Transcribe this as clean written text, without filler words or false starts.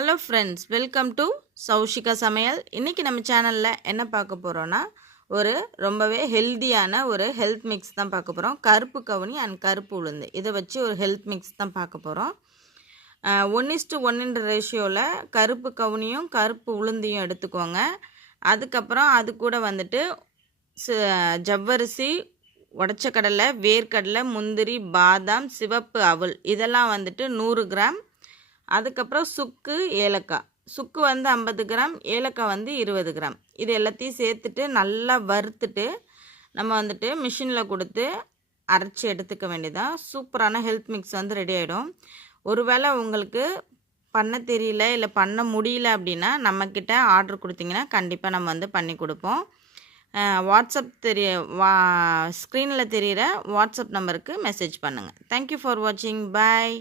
Hello friends, welcome to Saushika சமையல். இன்றைக்கி நம்ம சேனலில் என்ன பார்க்க போகிறோன்னா, ஒரு ரொம்பவே ஹெல்த்தியான ஒரு ஹெல்த் மிக்ஸ் தான் பார்க்க போகிறோம். கருப்பு கவுனி அண்ட் கருப்பு உளுந்து இதை வச்சு ஒரு ஹெல்த் மிக்ஸ் தான் பார்க்க போகிறோம். 1:1 ரேஷியோவில் கருப்பு கவுனியும் கருப்பு உளுந்தையும் எடுத்துக்கோங்க. அதுக்கப்புறம் அது கூட வந்துட்டு ஜவ்வரிசி, உடச்ச கடலை, வேர்க்கடலை, முந்திரி, பாதாம், சிவப்பு அவல் இதெல்லாம் வந்துட்டு 100 கிராம். அதுக்கப்புறம் சுக்கு, ஏலக்காய். சுக்கு 50 கிராம், ஏலக்காய் 20 கிராம். இது எல்லாத்தையும் சேர்த்துட்டு நல்லா வறுத்துட்டு நம்ம வந்துட்டு மிஷினில் கொடுத்து அரைச்சி எடுத்துக்க வேண்டியதான். சூப்பரான ஹெல்த் மிக்ஸ் ரெடி ஆகிடும். ஒருவேளை உங்களுக்கு பண்ண தெரியல இல்லை பண்ண முடியல அப்படின்னா நம்மக்கிட்ட ஆர்டர் கொடுத்தீங்கன்னா கண்டிப்பாக நம்ம பண்ணி கொடுப்போம். வாட்ஸ்அப் ஸ்க்ரீனில் தெரிகிற வாட்ஸ்அப் நம்பருக்கு மெசேஜ் பண்ணுங்கள். தேங்க்யூ ஃபார் வாட்சிங். பாய்.